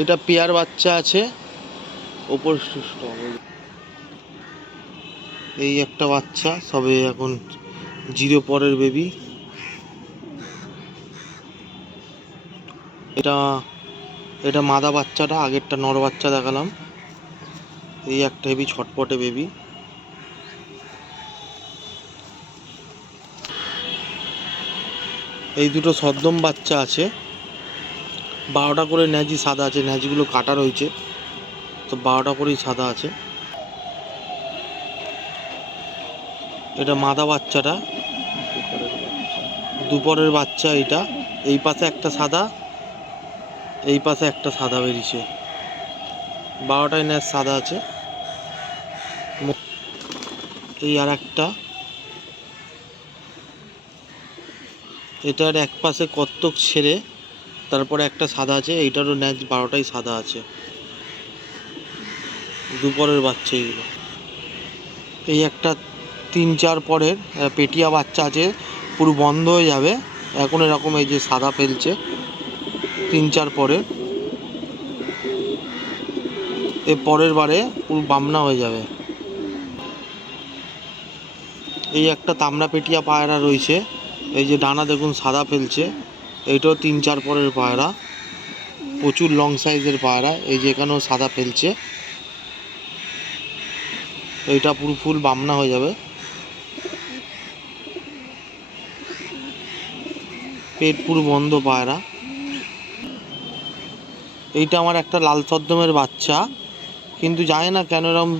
এটা পেয়ার বাচ্চা আছে ওপর। এই একটা বাচ্চা সবে এখন 0 পরের বেবি। এটা এটা মাদা বাচ্চাটা, আগেরটা নর বাচ্চা দেখালাম। এই একটা হেবি ছটপটে বেবি। এই দুটো সদ্যম বাচ্চা আছে। 12টা করে ন্যাজি সাদা আছে, ন্যাজিগুলো কাটা রয়েছে, তো 12টা করেই সাদা আছে। এটা মাদা বাচ্চাটা, দুপরের বাচ্চা এটা। এই পাশে একটা সাদা, এই পাশে একটা সাদা বেরিয়েছে। 12টায় ন্যাজ সাদা আছে। এই আর একটা, এটার এক পাশে কত্তক ছেড়ে তারপরে একটা সাদা আছে। এইটারও ন্যাজ 12টাই সাদা আছে। দুপরের বাচ্চা এগুলো। এই একটা 3-4 পরের পেটিয়া বাচ্চা আছে, পুরো বন্ধ হয়ে যাবে এখন। এরকম এই যে সাদা ফেলছে 3-4 পরের, এর পরের বারে পুরো বামনা হয়ে যাবে। এই একটা তামড়া পেটিয়া পায়রা রয়েছে, এই যে ডানা দেখুন সাদা ফেলছে। এইটাও 3-4 পরের পায়রা, প্রচুর লং সাইজের পায়রা। এই যে এখানেও সাদা ফেলছে, এইটা পুরো ফুল বামনা হয়ে যাবে। পেট পুরো বন্ধ পায়রা। এইটা আমার একটা লাল সদ্দমের বাচ্চা, কিন্তু জানি না কেন এরকম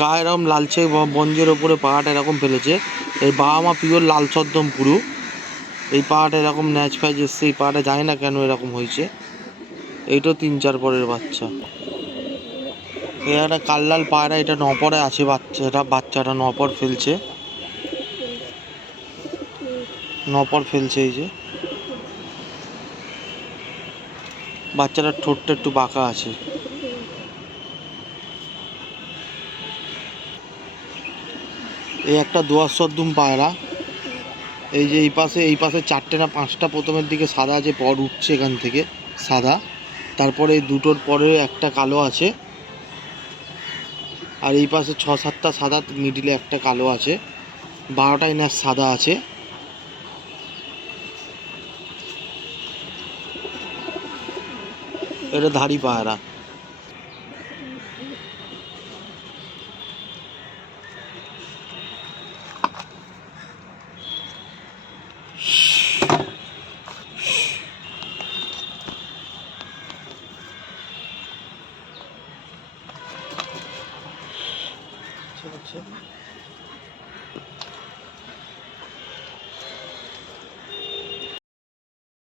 গায়ে এরকম লালচে বঞ্জের ওপরে পাহাড়টা এরকম ফেলেছে। এই বাবা মা পিওর লাল সদ্দম পুরো। এই পাহাড়টা এরকম ন্যাচ ফ্যাচ এসছে, এই পাহাড়টা জানি না কেন এরকম হয়েছে। এইটাও 3-4 পরের বাচ্চা। এই একটা কাল্লাল পায়রা, এটা 9 পরে আছে বাচ্চাটা 9 পর ফেলছে। 9 পর ফেলছে। এই যে বাচ্চাটার ঠোঁটটা একটু বাঁকা আছে। এই একটা দোয়ার সদ্দুম পায়রা। এই যে এই পাশে 4টে না 5টা প্রথমের দিকে সাদা আছে, পর উঠছে এখান থেকে সাদা। তারপরে এই দুটোর পরে একটা কালো আছে, আর এই পাশে 6-7টা সাদা, মিডিলে একটা কালো আছে। 12টাই না সাদা আছে। এটা ধাড়ি পায়রা। আচ্ছা।